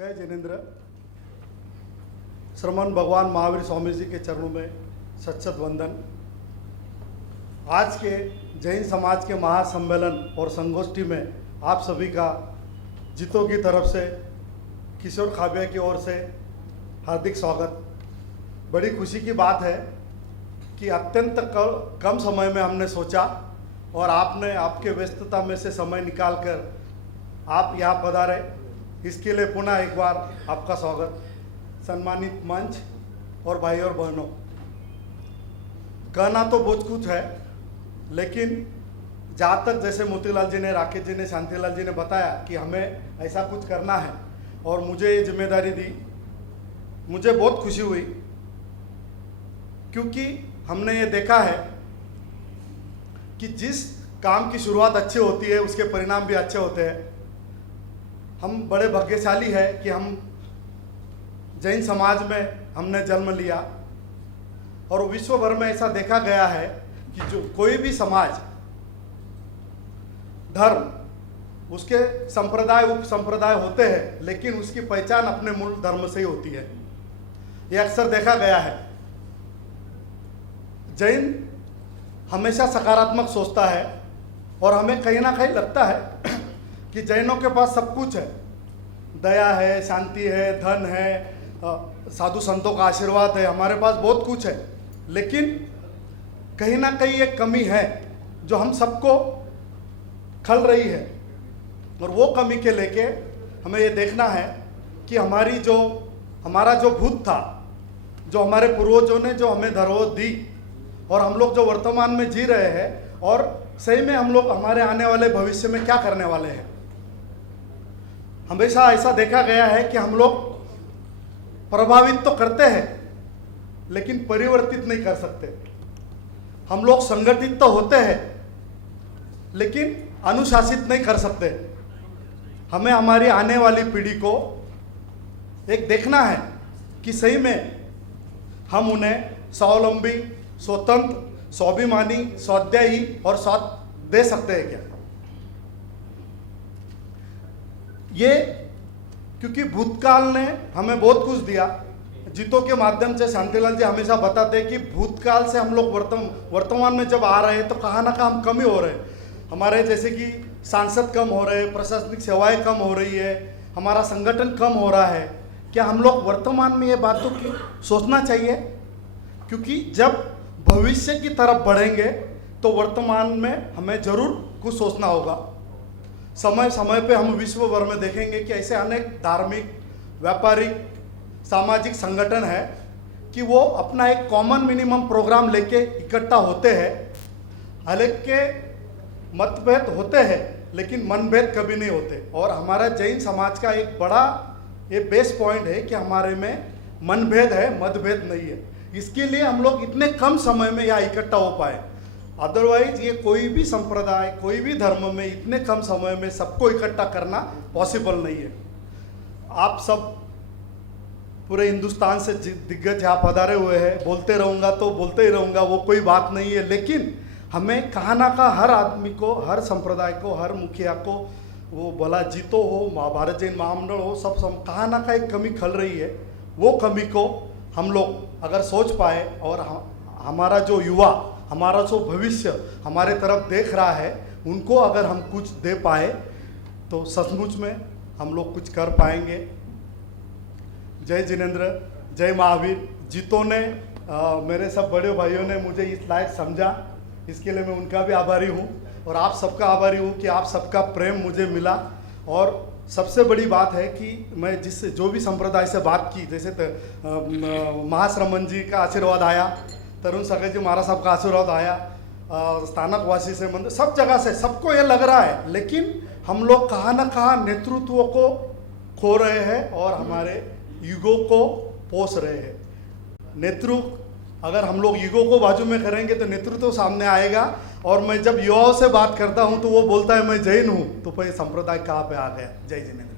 जय जिनेन्द्र। श्रमण भगवान महावीर स्वामी जी के चरणों में सत सत वंदन। आज के जैन समाज के महासम्मेलन और संगोष्ठी में आप सभी का जितों की तरफ से, किशोर खाबिया की ओर से हार्दिक स्वागत। बड़ी खुशी की बात है कि अत्यंत कम समय में हमने सोचा और आपने आपके व्यस्तता में से समय निकालकर आप यहाँ पधारे, इसके लिए पुनः एक बार आपका स्वागत। सम्मानित मंच और भाई और बहनों, कहना तो बहुत कुछ है, लेकिन जहाँ तक जैसे मोतीलाल जी ने, राकेश जी ने, शांतिलाल जी ने बताया कि हमें ऐसा कुछ करना है और मुझे ये जिम्मेदारी दी, मुझे बहुत खुशी हुई, क्योंकि हमने ये देखा है कि जिस काम की शुरुआत अच्छी होती है उसके परिणाम भी अच्छे होते हैं। हम बड़े भाग्यशाली है कि हम जैन समाज में हमने जन्म लिया और विश्व भर में ऐसा देखा गया है कि जो कोई भी समाज, धर्म, उसके संप्रदाय उप संप्रदाय होते हैं, लेकिन उसकी पहचान अपने मूल धर्म से ही होती है। ये अक्सर देखा गया है। जैन हमेशा सकारात्मक सोचता है और हमें कहीं ना कहीं लगता है कि जैनों के पास सब कुछ है, दया है, शांति है, धन है, साधु संतों का आशीर्वाद है, हमारे पास बहुत कुछ है, लेकिन कहीं ना कहीं एक कमी है जो हम सबको खल रही है। और वो कमी के लेके हमें ये देखना है कि हमारा जो भूत था, जो हमारे पूर्वजों ने जो हमें धरोहर दी और हम लोग जो वर्तमान में जी रहे हैं, और सही में हम लोग हमारे आने वाले भविष्य में क्या करने वाले हैं। हमेशा ऐसा देखा गया है कि हम लोग प्रभावित तो करते हैं लेकिन परिवर्तित नहीं कर सकते। हम लोग संगठित तो होते हैं लेकिन अनुशासित नहीं कर सकते। हमें हमारी आने वाली पीढ़ी को एक देखना है कि सही में हम उन्हें स्वावलंबी, स्वतंत्र, स्वाभिमानी, स्वाध्यायी और स्वार्थ दे सकते हैं क्या। ये क्योंकि भूतकाल ने हमें बहुत कुछ दिया। जितों के माध्यम से शांतिलाल जी हमेशा बताते हैं कि भूतकाल से हम लोग वर्तमान में जब आ रहे हैं तो कहाँ ना कहाँ हम कमी हो रहे हैं। हमारे जैसे कि सांसद कम हो रहे हैं, प्रशासनिक सेवाएं कम हो रही है, हमारा संगठन कम हो रहा है। क्या हम लोग वर्तमान में ये बातों की सोचना चाहिए? क्योंकि जब भविष्य की तरफ बढ़ेंगे तो वर्तमान में हमें जरूर कुछ सोचना होगा। समय समय पे हम विश्व भर में देखेंगे कि ऐसे अनेक धार्मिक, व्यापारिक, सामाजिक संगठन है कि वो अपना एक कॉमन मिनिमम प्रोग्राम लेके इकट्ठा होते हैं। हालांकि मतभेद होते हैं लेकिन मनभेद कभी नहीं होते। और हमारा जैन समाज का एक बड़ा ये बेस पॉइंट है कि हमारे में मनभेद है, मतभेद नहीं है। इसके लिए हम लोग इतने कम समय में यहाँ इकट्ठा हो पाए। अदरवाइज ये कोई भी संप्रदाय, कोई भी धर्म में इतने कम समय में सबको इकट्ठा करना पॉसिबल नहीं है। आप सब पूरे हिंदुस्तान से दिग्गज यहाँ पधारे हुए हैं, बोलते रहूँगा तो बोलते ही रहूँगा, वो कोई बात नहीं है। लेकिन हमें कहाँ ना कहाँ हर आदमी को, हर संप्रदाय को, हर मुखिया को, वो भला जीतो हो, भारत जैन महामंडल हो, सब कहाँ ना कहाँ एक कमी खल रही है। वो कमी को हम लोग अगर सोच पाए और हमारा जो युवा, हमारा जो भविष्य हमारे तरफ देख रहा है, उनको अगर हम कुछ दे पाए तो सचमुच में हम लोग कुछ कर पाएंगे। जय जिनेन्द्र, जय महावीर। जितों ने, मेरे सब बड़े भाइयों ने मुझे इस लायक समझा, इसके लिए मैं उनका भी आभारी हूँ और आप सबका आभारी हूँ कि आप सबका प्रेम मुझे मिला। और सबसे बड़ी बात है कि मैं जो भी संप्रदाय से बात की, जैसे महाश्रमण जी का आशीर्वाद आया, तरुण सगे जी महाराज साहब का आशीर्वाद आया, स्थानकवासी से मंदिर, सब जगह से सबको ये लग रहा है, लेकिन हम लोग कहाँ ना कहाँ नेतृत्व को खो रहे हैं और हमारे ईगो को पोस रहे हैं। नेतृत्व अगर हम लोग ईगो को बाजू में करेंगे तो नेतृत्व सामने आएगा। और मैं जब युवाओं से बात करता हूँ तो वो बोलता है मैं जैन हूँ, तो फिर संप्रदाय कहाँ पे आ गया। जय जिनेन्द्र।